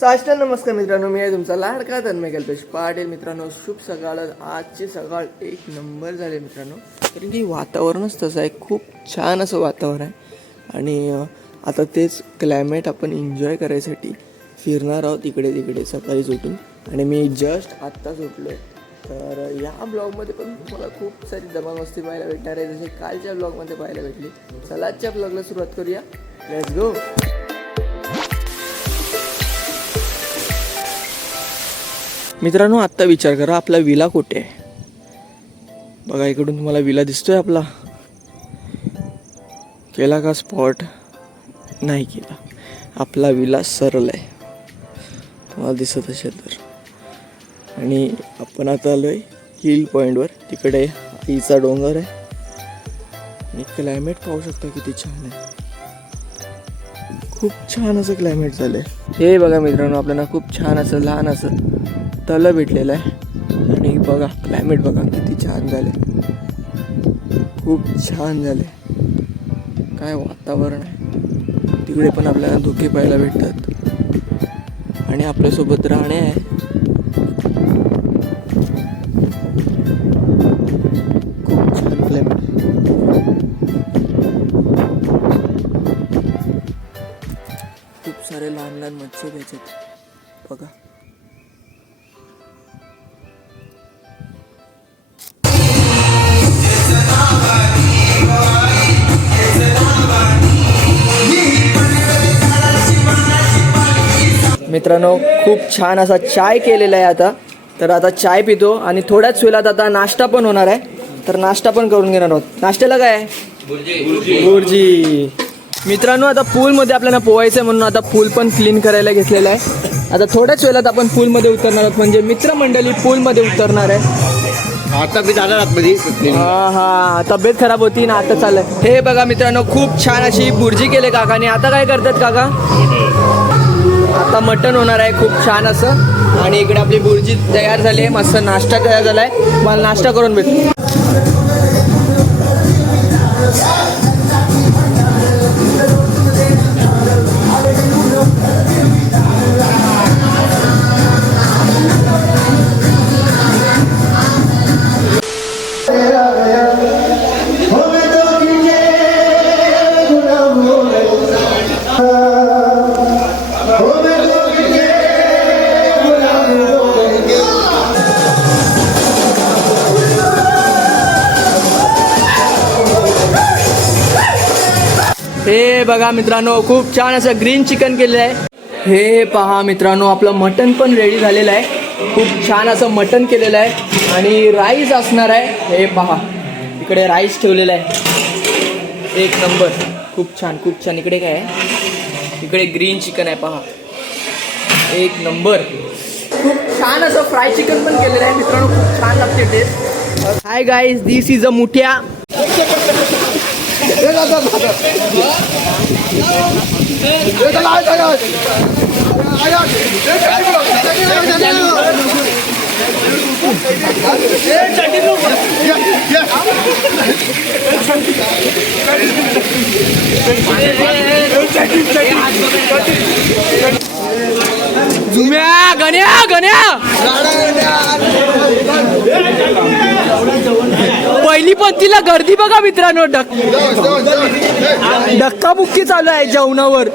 साष्टांग नमस्कार मित्रांनो, मी आहे तुमचा लाडका तन्मय कल्पेश पाटील. मित्रांनो, शुभ सकाळ. आजची सकाळ एक नंबर झाले मित्रांनो, कारण की वातावरणच तसं आहे. खूप छान असं वातावरण आहे आणि आता तेच क्लायमेट आपण एन्जॉय करायसाठी फिरणार आहोत इकडे तिकडे सकाळीच उठून. आणि मी जस्ट आत्ताच उठलो आहे. तर या ब्लॉगमध्ये पण तुम्हाला खूप सारी धमाल मस्ती पाहायला भेटणार आहे, जसे कालच्या ब्लॉगमध्ये पाहायला भेटली. चला आजच्या ब्लॉगला सुरुवात करूया. Let's go. मित्रांनो, आत्ता विचार करा, आपला विला कुठे आहे? बघा, इकडून तुम्हाला विला दिसतोय आपला. केला का स्पॉट? नाही केला. आपला विला सरळ आहे, तुम्हाला दिसत असेल तर. आणि आपण आता आलो आहे हिल पॉईंटवर. तिकडे आईचा डोंगर आहे आणि क्लायमेट पाहू शकता किती छान आहे. खूप छान असं क्लायमेट झालं आहे. हे बघा मित्रांनो, आपल्याला खूप छान असं लहान असं तलं भेटलेलं आहे. आणि बघा क्लायमेट बघा किती छान झाले, खूप छान झाले. काय वातावरण आहे. तिकडे पण आपल्याला धुके पाहायला भेटतात आणि आपल्यासोबत राहणे आहे. खूप छान क्लायमेट आहे. खूप सारे लहान लहान मच्छी घ्यायचे बघा. मित्रांनो, खूप छान असा चाय केलेला आहे आता. तर आता चाय पितो आणि थोड्याच वेळात आता नाश्ता पण होणार आहे. तर नाश्ता पण करून घेणार आहोत. नाश्त्याला काय आहे? भुर्जी. मित्रांनो, आता पूलमध्ये आपल्याला पोहायचं आहे म्हणून आता पूल पण क्लीन करायला घेतलेला आहे. आता थोड्याच वेळात आपण पूलमध्ये उतरणार आहोत, म्हणजे मित्रमंडळी पूलमध्ये उतरणार आहे. आता मी जाणार आतमध्ये. हा, तब्येत खराब होती ना, आता चाललंय. हे बघा मित्रांनो, खूप छान अशी भुर्जी केली काकाने. आता काय करतात काका? आता मटण होणार आहे खूप छान असं. आणि इकडे आपली भुर्जी तयार झाली आहे, मस्त नाश्ता तयार झाला आहे. मला नाश्ता करून भेटतो. हे बघा मित्रांनो, खूप छान असं ग्रीन चिकन केलेलं आहे. हे पहा मित्रांनो, आपलं मटण पण रेडी झालेलं आहे. खूप छान असं मटण केलेलं आहे आणि राईस असणार आहे. हे पहा, इकडे राईस ठेवलेला आहे. एक नंबर, खूप छान खूप छान. इकडे काय आहे? इकडे ग्रीन चिकन आहे पहा, एक नंबर. खूप छान असं फ्राय चिकन पण केलेलं आहे मित्रांनो, खूप छान लागते taste. Hi guys, this is a muthiya. जुम्या गण्या गण्या पहिली पंक्तीला गर्दी बघा मित्रांनो. धक्काबुक्की चालू आहे जेवणावर.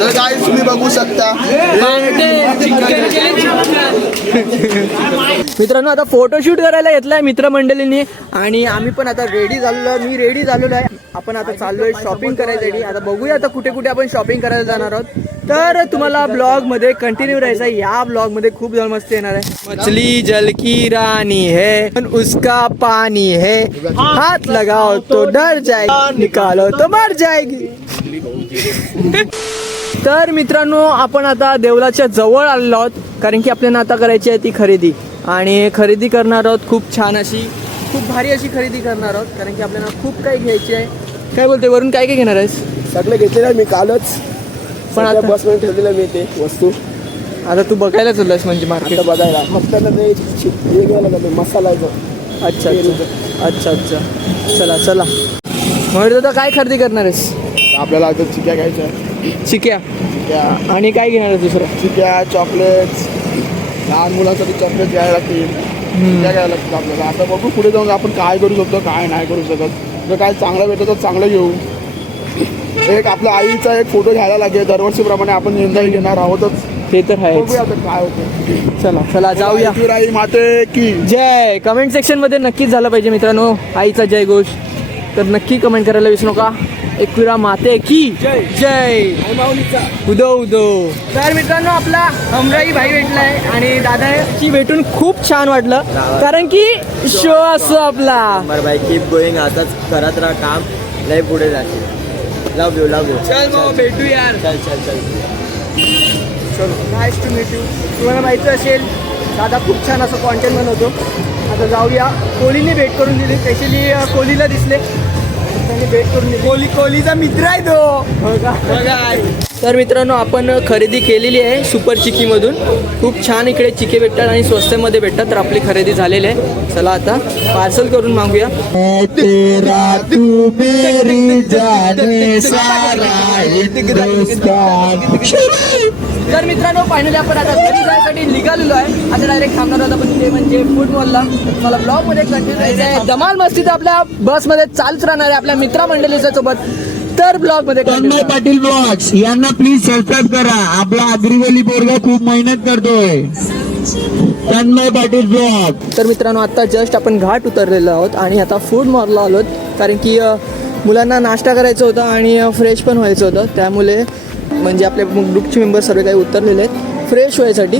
तर काय तुम्ही बघू शकता मित्रांनो, आता फोटोशूट करायला घेतलाय मित्रमंडळींनी आणि आम्ही पण आता रेडी झालेलो. मी रेडी झालेलो आहे. आपण आता चाललोय शॉपिंग करायसाठी. आता बघूया आता कुठे कुठे आपण शॉपिंग करायला जाणार आहोत. तर तुम्हाला ब्लॉग मध्ये कंटिन्यू राहायचं आहे. या ब्लॉग मध्ये खूप जण मस्ती येणार आहे. मछली जल की रानी है, उसका पानी है, हाथ लगाओ तो डर जाएगी, निकालो तो मर जाएगी. तर मित्रांनो, आपण आता देवळाच्या जवळ आलेलो आहोत, कारण की आपल्याला आता करायची आहे ती खरेदी. आणि खरेदी करणार आहोत खूप छान अशी, खूप भारी अशी खरेदी करणार आहोत, कारण की आपल्याला खूप काही घ्यायची आहे. काय बोलते वरून, काय काय घेणार आहेस? सगळं घेतलेलं आहे मी कालच, पण आता बसमध्ये ठेवलेलं मी ते वस्तू. आता तू बघायला चाललास म्हणजे मार्केट बघायला. फक्त मसाला. अच्छा अच्छा अच्छा अच्छा. चला चला. म्हणत होता काय खरेदी करणार आहेस? आपल्याला आता चिक्या घ्यायच्या आहे. चिक्या चिक्या आणि काय घेणार आहे दुसरं? चिक्या चॉकलेट्स लहान मुलांसाठी चॉकलेट घ्यायला लागतील. चिक्या घ्यायला लागतील आपल्याला. आता बघू पुढे जाऊन आपण काय करू शकतो काय नाही करू शकत. जर काय चांगलं भेटतं तर चांगलं घेऊ. एक आपल्या आईचा एक फोटो घ्यायला लागेल. दरवर्षीप्रमाणे आपण एन्जॉय घेणार आहोतच. ते तर आहे. बघूया आता काय होतं. चला चला जाऊया. आई माते की जय. कमेंट सेक्शन मध्ये नक्कीच झालं पाहिजे मित्रांनो आईचा जय घोष. तर नक्की कमेंट करायला विसरू नका. एकविरा माते की जय. उदो उदो. तर मित्रांनो आपला हमराई भाई भेटलाय आणि दादाची भेटून खूप छान वाटलं कारण की शो असतो आपला. भाई कीप गोईंग असंच करत राहा काम लय पुढे जाते. लव यू चल मग भेटू यार. चल चल चल नाईस टू मीट यू. तुम्हाला माहिती असेल दादा खूप छान असं कॉन्टेंट बनवतो. आता जाऊया. कोहलीने भेट करून दिली. स्पेशली कोहलीला दिसले त्यांनी भेट करून दिली. कोहलीचा मित्र आहे तो. तर मित्रांनो आपण खरेदी केलेली आहे सुपर चिकीमधून. खूप छान इकडे चिके भेटतात आणि स्वस्तामध्ये भेटतात. तर आपली खरेदी झालेली आहे. चला आता पार्सल करून मागूया. तेरा तू मेरी जाने सारा हिंदुस्तान. तर मित्रांनो फायनली आपण आता घरी जायसाठी निघालेलो आहे. आता डायरेक्ट थांबणार आहोत आपण ते म्हणजे फुटबॉलला. मला ब्लॉगमध्ये कंटिन्यू करायचं आहे. धमाल मस्ती तर आपल्या बसमध्ये चालूच राहणार आहे आपल्या मित्रमंडळीच्या सोबत. तर ब्लॉगमध्ये तन्मय पाटील ब्लॉग्स यांना प्लीज सबस्क्राईब करा. आपला अग्रिवली पोरगा खूप मेहनत करतोय. तन्मय पाटील ब्लॉग. तर मित्रांनो आता जस्ट आपण घाट उतरलेलो आहोत आणि आता फूड मॉलला आलोत कारण की मुलांना नाश्ता करायचा होता आणि फ्रेश पण व्हायचं होतं. त्यामुळे म्हणजे आपले ग्रुपचे मेंबर सर्व काही उतरलेले आहेत फ्रेश व्हायसाठी.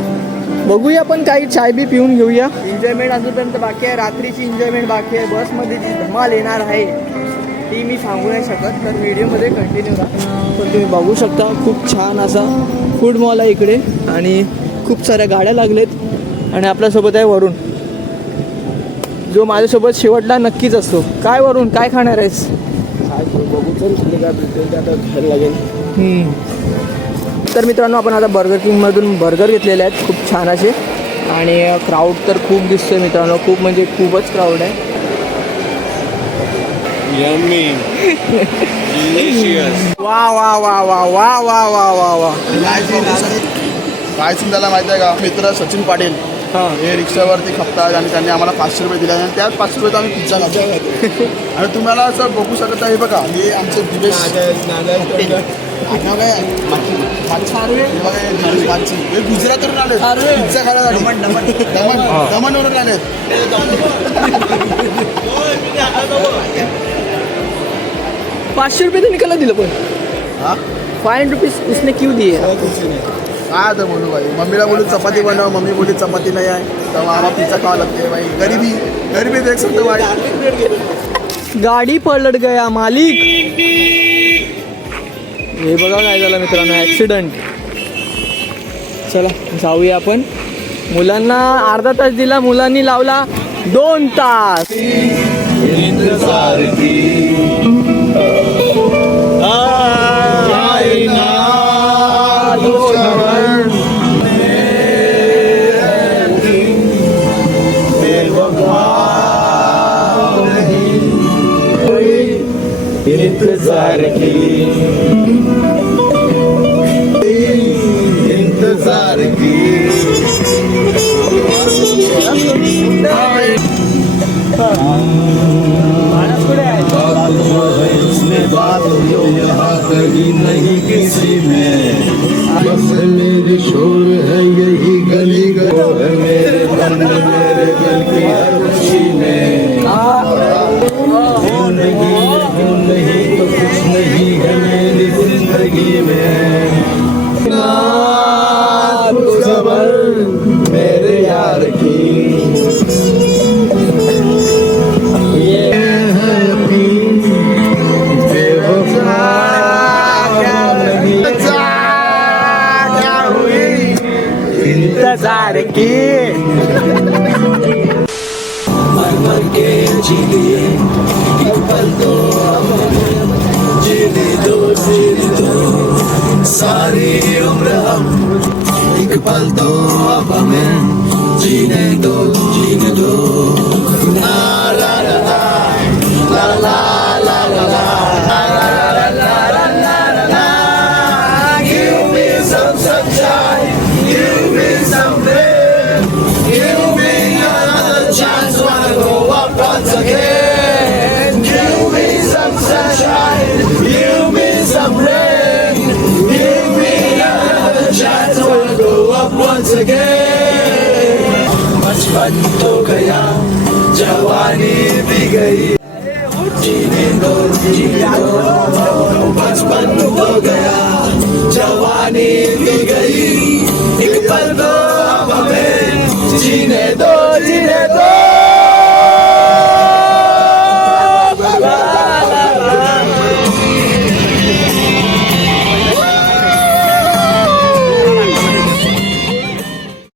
बघूया आपण काही चाय बी पिऊन घेऊया. एन्जॉयमेंट अजूनपर्यंत बाकी आहे. रात्रीची एन्जॉयमेंट बाकी आहे. बसमध्ये जी धमाल येणार आहे ती मी सांगू नाही शकत. तर व्हिडिओमध्ये कंटिन्यू राहा. पण तुम्ही बघू शकता खूप छान असा फूड मॉल आहे इकडे आणि खूप साऱ्या गाड्या लागलेत आणि आपल्यासोबत आहे वरुण जो माझ्यासोबत शेवटला नक्कीच असतो. काय वरुण काय खाणार आहेस? बघू चल पुढे काय भेटेल ते आता घ्यायला लागेल. तर मित्रांनो आपण आता बर्गर किंगमधून बर्गर घेतलेले आहेत खूप छान असे आणि क्राऊड तर खूप दिसतोय मित्रांनो. खूप म्हणजे खूपच क्राऊड आहे. वा वा वा वा वा वा वा वा वा. काय त्याला माहिती आहे का मित्र सचिन पाटील हां हे रिक्षावरती खपतात आणि त्यांनी आम्हाला 500 रुपये दिले आणि त्याच 500 रुपये आम्ही पिझ्झा खातो. आणि तुम्हाला असं बघू शकत आहे बघा हे आमचे दिवेश हे गुजरातवरून आले पिझ्झा खाण्यासाठी. दमणवरून आलेत. 500 रुपये तर निकाला दिलं पण हा 500 रुपीज उसने क्यों दिए? काय आता बोलू भाई. मम्मीला बोलू चपाती बनव. मम्मी बोलली चपाती नाही आहे तर आम्हाला पिझ्झा खावा लागते भाई. गरीबी देख सकतो भाई. गाडी पलट गया मालिक. हे बघा काय झालं मित्रांनो ॲक्सिडेंट. चला जाऊया आपण. मुलांना अर्धा तास दिला मुलांनी लावला 2 तास. इंतजार की नहीं किसी में बस मेरे शोर है यही गली गली मेरे मन मेरे दिल की हर खुशी में नहीं तो कुछ नहीं है मेरी जिंदगी में खबर मेरे यार की ये है इंतजार की मर के जीने एक पल दो जीने दो सारी उम्र हम एक पल दो अब हमें जीने दो ला ला ला ला ला ला ला ला once again. बचपन तो गया, जवानी भी गई, जीने दो, बचपन तो गया, जवानी भी गई, एक पल दो अब हमें, जीने दो, जीने दो.